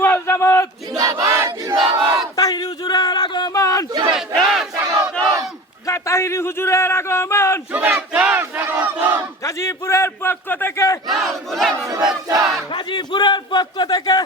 ওয়াল জামাত তাহিরি হুজুরের আগমন তাহিরি হুজুরের আগমন গাজীপুরের পক্ষ থেকে গাজীপুরের পক্ষ থেকে